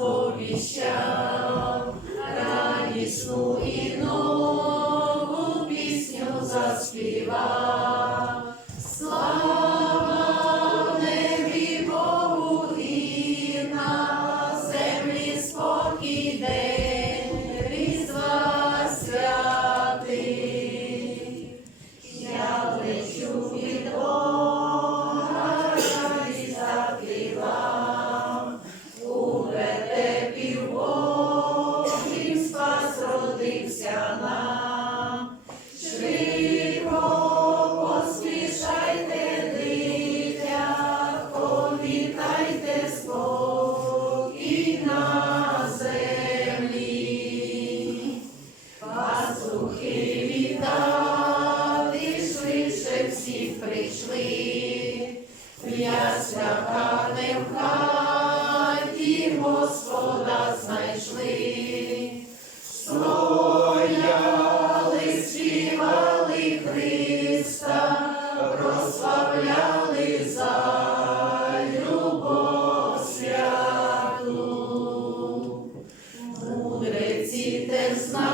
сповіщав, радісну і нову пісню заспівав. Слава небі Богу і на землі спокій день. прийшли, ясля не в хаті Господа знайшли, Стояли, співали Христа, прославляли за любов святу. мудреці те знали.